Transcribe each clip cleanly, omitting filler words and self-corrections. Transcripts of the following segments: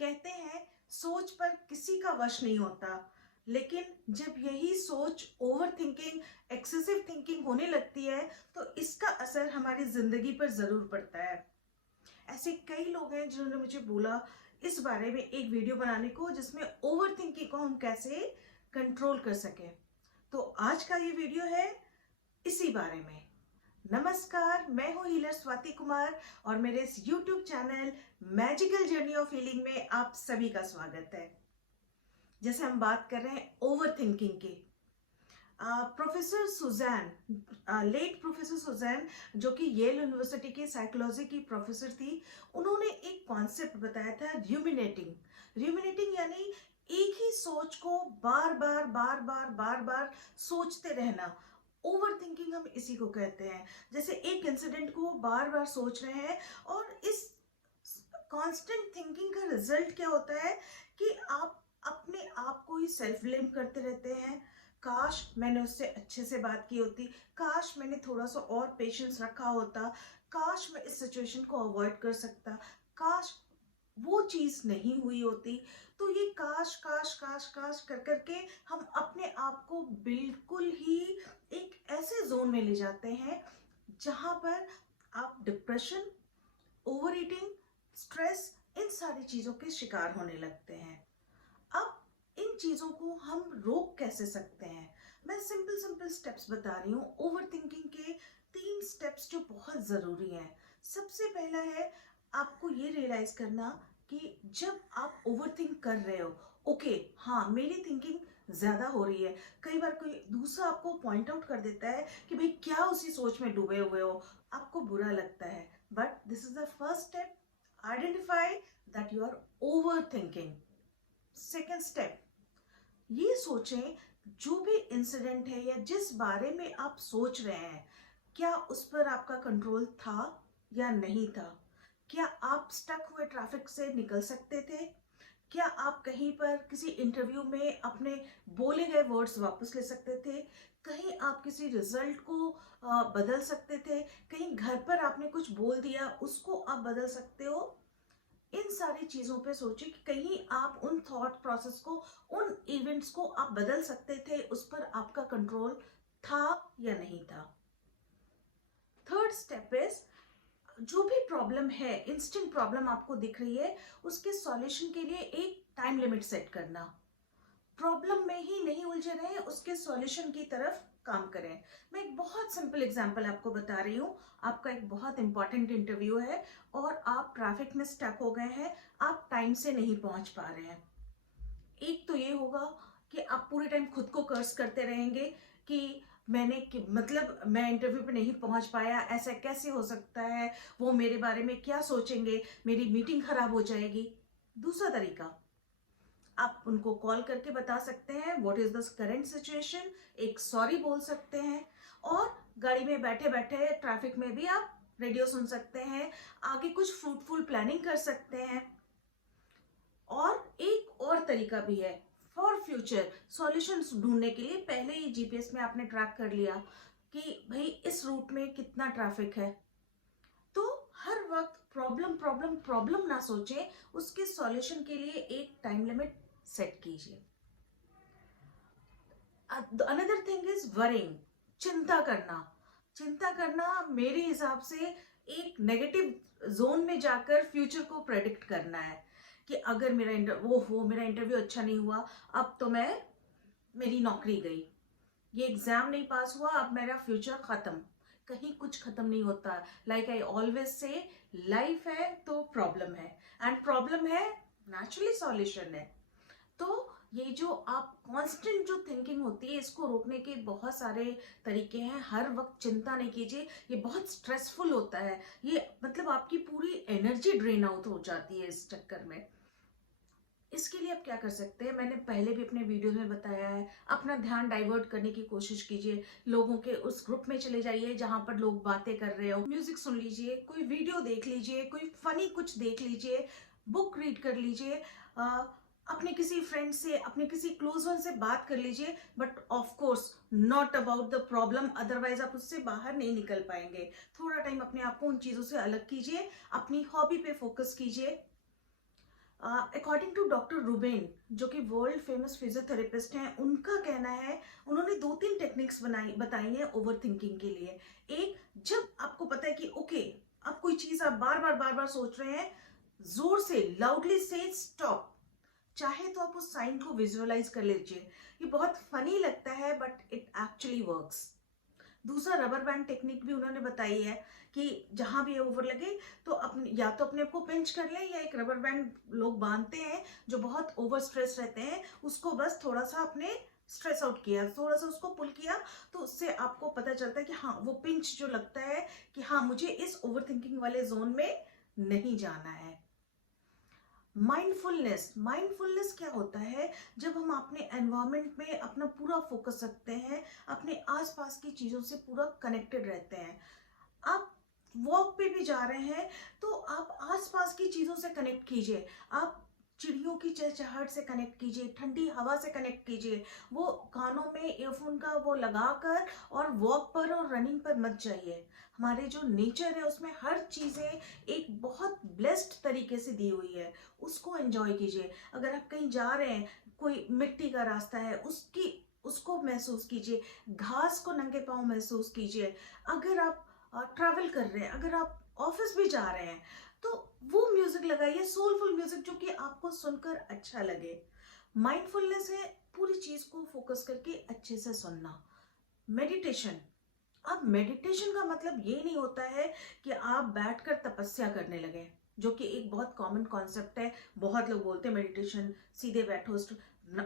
कहते हैं सोच पर किसी का वश नहीं होता, लेकिन जब यही सोच ओवर थिंकिंग, एक्सेसिव थिंकिंग होने लगती है तो इसका असर हमारी जिंदगी पर जरूर पड़ता है। ऐसे कई लोग हैं जिन्होंने मुझे बोला इस बारे में एक वीडियो बनाने को जिसमें ओवर थिंकिंग को हम कैसे कंट्रोल कर सके। तो आज का ये वीडियो है इसी बारे में। नमस्कार, मैं हूँ हीलर स्वाति कुमार और मेरे इस YouTube channel magical journey of healing में आप सभी का स्वागत है। जैसे हम बात कर रहे हैं ओवर थिंकिंग की, professor Susan, late professor Susan, जो कि येल यूनिवर्सिटी की साइकोलॉजी की प्रोफेसर थी, उन्होंने एक कॉन्सेप्ट बताया था र्यूमिनेटिंग। र्यूमिनेटिंग यानी एक ही सोच को बार बार बार बार बार बार सोचते रहना। ओवर थिंकिंग हम इसी को कहते हैं। जैसे एक इंसिडेंट को बार बार सोच रहे हैं और इस कांस्टेंट थिंकिंग का रिजल्ट क्या होता है कि आप अपने आप को ही सेल्फ ब्लेम करते रहते हैं। काश मैंने उससे अच्छे से बात की होती, काश मैंने थोड़ा सा और पेशेंस रखा होता, काश मैं इस सिचुएशन को अवॉइड कर सकता, काश वो चीज नहीं हुई होती। तो ये काश काश काश काश कर करके हम अपने आप को बिल्कुल ही एक ऐसे जोन में ले जाते हैं जहां पर आप डिप्रेशन, ओवर ईटिंग, स्ट्रेस, इन सारी चीजों के शिकार होने लगते हैं। अब इन चीजों को हम रोक कैसे सकते हैं? मैं सिंपल सिंपल स्टेप्स बता रही हूँ। ओवर थिंकिंग के 3 स्टेप्स जो बहुत जरूरी हैं। सबसे पहला है आपको ये रियलाइज करना कि जब आप ओवर थिंक कर रहे हो, ओके, हाँ मेरी थिंकिंग ज्यादा हो रही है। कई बार कोई दूसरा आपको पॉइंट आउट कर देता है कि भाई क्या उसी सोच में डूबे हुए हो, आपको बुरा लगता है। But this is the first step, identify that you are overthinking. Second step, ये सोचें जो भी इंसिडेंट है या जिस बारे में आप सोच रहे हैं, क्या उस पर आपका कंट्रोल था या नहीं था? क्या आप स्टक हुए ट्रैफिक से निकल सकते थे? क्या आप कहीं पर किसी इंटरव्यू में अपने बोले गए वर्ड्स वापस ले सकते थे? कहीं आप किसी रिजल्ट को बदल सकते थे? कहीं घर पर आपने कुछ बोल दिया, उसको आप बदल सकते हो? इन सारी चीजों पे सोचिए कि कहीं आप उन थॉट प्रोसेस को, उन इवेंट्स को आप बदल सकते थे, उस पर आपका कंट्रोल था या नहीं था। थर्ड स्टेप इज, जो भी प्रॉब्लम है, इंस्टेंट प्रॉब्लम आपको दिख रही है, उसके सॉल्यूशन के लिए एक टाइम लिमिट सेट करना। प्रॉब्लम में ही नहीं उलझे रहें, उसके सॉल्यूशन की तरफ काम करें। मैं एक बहुत सिंपल एग्जांपल आपको बता रही हूँ। आपका एक बहुत इंपॉर्टेंट इंटरव्यू है और आप ट्रैफिक में स्टक हो गए हैं, आप टाइम से नहीं पहुंच पा रहे हैं। एक तो ये होगा कि आप पूरे टाइम खुद को कर्स करते रहेंगे कि मतलब मैं इंटरव्यू पे नहीं पहुंच पाया, ऐसा कैसे हो सकता है, वो मेरे बारे में क्या सोचेंगे, मेरी मीटिंग खराब हो जाएगी। दूसरा तरीका, आप उनको कॉल करके बता सकते हैं what is the current situation, एक सॉरी बोल सकते हैं और गाड़ी में बैठे बैठे ट्रैफिक में भी आप रेडियो सुन सकते हैं, आगे कुछ फ्रूटफुल प्लानिंग कर सकते हैं। और एक और तरीका भी है फॉर फ्यूचर सॉल्यूशंस ढूंढने के लिए। पहले ही जीपीएस में आपने ट्रैक कर लिया कि भाई इस रूट में कितना ट्रैफिक है, तो हर वक्त प्रॉब्लम प्रॉब्लम प्रॉब्लम ना सोचें, उसके सॉल्यूशन के लिए एक टाइम लिमिट सेट कीजिए। अनदर थिंग इज वरिंग, चिंता करना। चिंता करना मेरे हिसाब से एक नेगेटिव जोन में जाकर फ्यूचर को प्रेडिक्ट करना है कि अगर मेरा इंटरव्यू अच्छा नहीं हुआ, अब तो मेरी नौकरी गई, ये एग्जाम नहीं पास हुआ, अब मेरा फ्यूचर खत्म। कहीं कुछ खत्म नहीं होता। Like I always say, life है तो प्रॉब्लम है, एंड प्रॉब्लम है नेचुरली सॉल्यूशन है। तो ये जो आप कांस्टेंट जो थिंकिंग होती है, इसको रोकने के बहुत सारे तरीके हैं। हर वक्त चिंता नहीं कीजिए, ये बहुत स्ट्रेसफुल होता है। ये मतलब आपकी पूरी एनर्जी ड्रेन आउट हो जाती है इस चक्कर में। इसके लिए आप क्या कर सकते हैं, मैंने पहले भी अपने वीडियो में बताया है। अपना ध्यान डाइवर्ट करने की कोशिश कीजिए, लोगों के उस ग्रुप में चले जाइए जहां पर लोग बातें कर रहे हो, म्यूजिक सुन लीजिए, कोई वीडियो देख लीजिए, कोई फनी कुछ देख लीजिए, बुक रीड कर लीजिए, अपने किसी फ्रेंड से, अपने किसी क्लोज वन से बात कर लीजिए, but of course not about the problem, otherwise आप उससे बाहर नहीं निकल पाएंगे। थोड़ा टाइम अपने आप को उन चीजों से अलग कीजिए, अपनी हॉबी पे फोकस कीजिए। अकॉर्डिंग टू डॉक्टर रूबेन, जो कि वर्ल्ड फेमस फिजियोथेरेपिस्ट हैं, उनका कहना है, उन्होंने 2-3 टेक्निक्स बताई हैं ओवर थिंकिंग के लिए। एक, जब आपको पता है कि ओके, अब कोई चीज आप बार बार सोच रहे हैं, जोर से लाउडली से स्टॉप। चाहे तो आप उस साइन को विजुअलाइज कर लीजिए। ये बहुत फनी लगता है बट इट एक्चुअली वर्क्स। दूसरा, रबर बैंड टेक्निक भी उन्होंने बताई है कि जहां भी ओवर लगे तो अपने या तो अपने आप को पिंच कर ले, या एक रबर बैंड लोग बांधते हैं जो बहुत ओवर स्ट्रेस रहते हैं, उसको बस थोड़ा सा अपने स्ट्रेस आउट किया, थोड़ा सा उसको पुल किया, तो उससे आपको पता चलता है कि हाँ, वो पिंच जो लगता है कि हाँ, मुझे इस ओवर थिंकिंग वाले जोन में नहीं जाना है। माइंडफुलनेस क्या होता है? जब हम अपने एनवायरनमेंट में अपना पूरा फोकस रखते हैं, अपने आसपास की चीजों से पूरा कनेक्टेड रहते हैं। आप वॉक पे भी जा रहे हैं तो आप आसपास की चीजों से कनेक्ट कीजिए, आप चिड़ियों की चहचहाहट से कनेक्ट कीजिए, ठंडी हवा से कनेक्ट कीजिए। वो कानों में ईयरफोन का वो लगाकर और वॉक पर और रनिंग पर मत जाइए। हमारे जो नेचर है उसमें हर चीजें एक बहुत ब्लेस्ड तरीके से दी हुई है, उसको एंजॉय कीजिए। अगर आप कहीं जा रहे हैं, कोई मिट्टी का रास्ता है, उसको महसूस कीजिए, घास को नंगे पांव महसूस कीजिए। अगर आप ट्रैवल कर रहे हैं, अगर आप ऑफिस भी जा रहे हैं, तो वो म्यूजिक लगाइए, सोलफुल म्यूजिक, जो कि आपको सुनकर अच्छा लगे। माइंडफुलनेस है पूरी चीज को फोकस करके अच्छे से सुनना। मेडिटेशन, अब मेडिटेशन का मतलब ये नहीं होता है कि आप बैठकर तपस्या करने लगे, जो कि एक बहुत कॉमन कॉन्सेप्ट है। बहुत लोग बोलते हैं मेडिटेशन सीधे बैठो।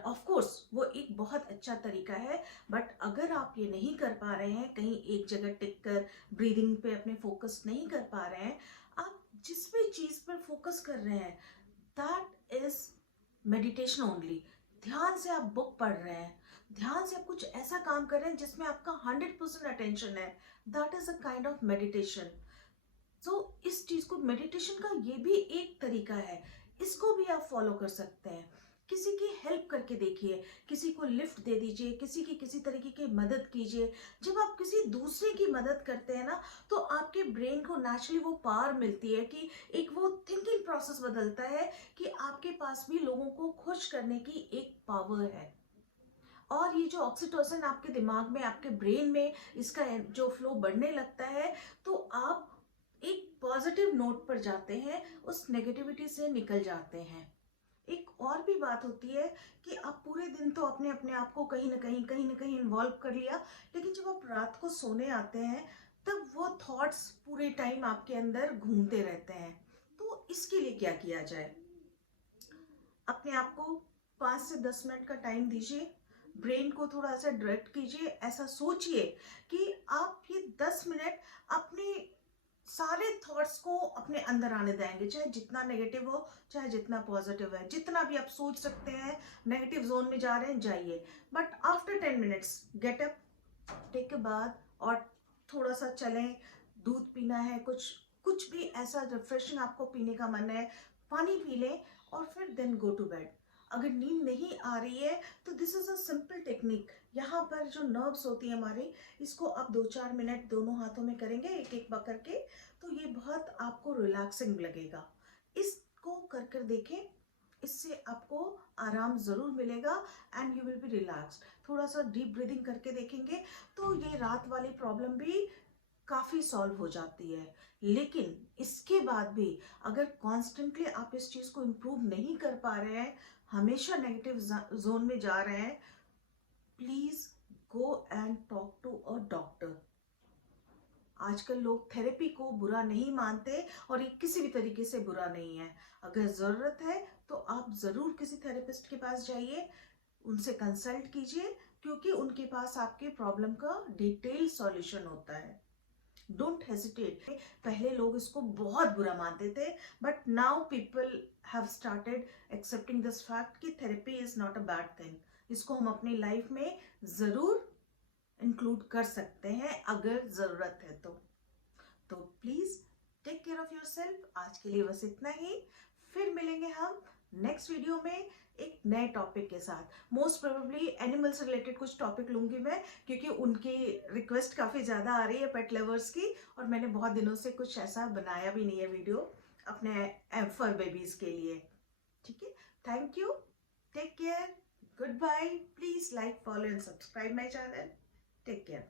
ऑफ कोर्स वो एक बहुत अच्छा तरीका है, बट अगर आप ये नहीं कर पा रहे हैं, कहीं एक जगह टिक कर ब्रीदिंग पे अपने फोकस नहीं कर पा रहे हैं, आप जिस भी चीज पर फोकस कर रहे हैं, दैट इज मेडिटेशन ओनली। ध्यान से आप बुक पढ़ रहे हैं, ध्यान से आप कुछ ऐसा काम कर रहे हैं जिसमें आपका 100% अटेंशन है, that is a kind of meditation. तो इस चीज को, मेडिटेशन का ये भी एक तरीका है, इसको भी आप फॉलो कर सकते हैं। किसी की हेल्प करके देखिए, किसी को लिफ्ट दे दीजिए, किसी की किसी तरीके की मदद कीजिए। जब आप किसी दूसरे की मदद करते हैं ना, तो आपके ब्रेन को नेचुरली वो पावर मिलती है कि एक वो थिंकिंग प्रोसेस बदलता है कि आपके पास भी लोगों को खुश करने की एक पावर है। और ये जो ऑक्सीटोसिन आपके दिमाग में, आपके ब्रेन में इसका जो फ्लो बढ़ने लगता है, तो आप एक पॉजिटिव नोट पर जाते हैं, उस नेगेटिविटी से निकल जाते हैं। एक और भी बात होती है कि आप पूरे दिन तो अपने अपने आप को कहीं ना कहीं इन्वॉल्व कर लिया, लेकिन जब आप रात को सोने आते हैं, तब वो थॉट्स पूरे टाइम आपके अंदर घूमते रहते हैं। तो इसके लिए क्या किया जाए? अपने आप को 5 से 10 मिनट का टाइम दीजिए, ब्रेन को थोड़ा सा डायरेक्ट कीजिए। ऐसा सोचिए कि आप ये 10 मिनट अपने सारे थॉट्स को अपने अंदर आने देंगे, चाहे जितना नेगेटिव हो, चाहे जितना पॉजिटिव है, जितना भी आप सोच सकते हैं। नेगेटिव जोन में जा रहे हैं, जाइए, but after 10 minutes get up, take के बाद, और थोड़ा सा चलें, दूध पीना है, कुछ कुछ भी ऐसा रिफ्रेशिंग आपको पीने का मन है, पानी पी लें, और फिर देन गो टू बेड। अगर नींद नहीं आ रही है तो this is a simple technique. यहाँ पर जो नर्व्स होती है हमारी, इसको आप 2-4 मिनट दोनों हाथों में करेंगे, एक एक पकड़ के, तो ये बहुत आपको रिलैक्सिंग लगेगा। इसको कर कर देखें, इससे आपको आराम जरूर मिलेगा and you will be relaxed. थोड़ा सा डीप ब्रीदिंग करके देखेंगे तो ये रात वाली प्रॉब्लम भी काफी सॉल्व हो जाती है। लेकिन इसके बाद भी अगर कॉन्स्टेंटली आप इस चीज को इम्प्रूव नहीं कर पा रहे हैं, हमेशा नेगेटिव जोन में जा रहे हैं, please go and talk to a doctor. आजकल लोग थेरेपी को बुरा नहीं मानते, और ये किसी भी तरीके से बुरा नहीं है। अगर जरूरत है तो आप जरूर किसी थेरेपिस्ट के पास जाइए, उनसे कंसल्ट कीजिए, क्योंकि उनके पास आपके प्रॉब्लम का डिटेल सॉल्यूशन होता है। Don't hesitate. पहले लोग इसको बहुत बुरा मानते थे, but now people have started accepting this fact कि therapy is not a bad thing. इसको हम अपनी लाइफ में जरूर इंक्लूड कर सकते हैं अगर जरूरत है तो please take care of yourself. आज के लिए बस इतना ही, फिर मिलेंगे हम नेक्स्ट वीडियो में एक नए टॉपिक के साथ। मोस्ट प्रोबेबली एनिमल से रिलेटेड कुछ टॉपिक लूंगी मैं, क्योंकि उनकी रिक्वेस्ट काफी ज्यादा आ रही है पेट लवर्स की, और मैंने बहुत दिनों से कुछ ऐसा बनाया भी नहीं है वीडियो अपने फर बेबीज के लिए। ठीक है, thank you, take care, goodbye, please like, follow and subscribe my channel, take care.